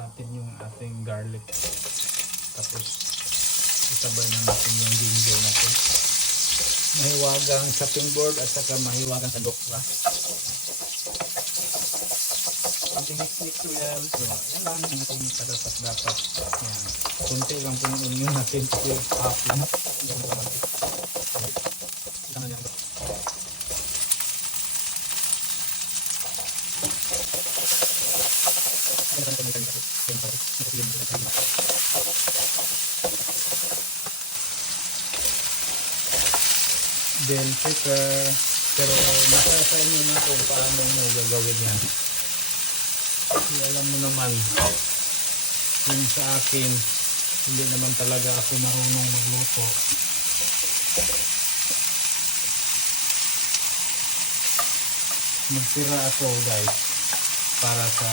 natin yung ating garlic. Tapos isabay na natin yung ginger natin. Mahiwagang chopping board at saka mahiwagang sandokra. Mix-mix ko yan. So, yan lang ang ating dapat. Yan. Kunti lang po yung onion natin kasi half lang. Bell pepper. Pero nasa sa inyo na kung paano mo gagawin yan. Kasi alam mo naman, yung sa akin, hindi naman talaga ako marunong magluto. Magtira ako guys para sa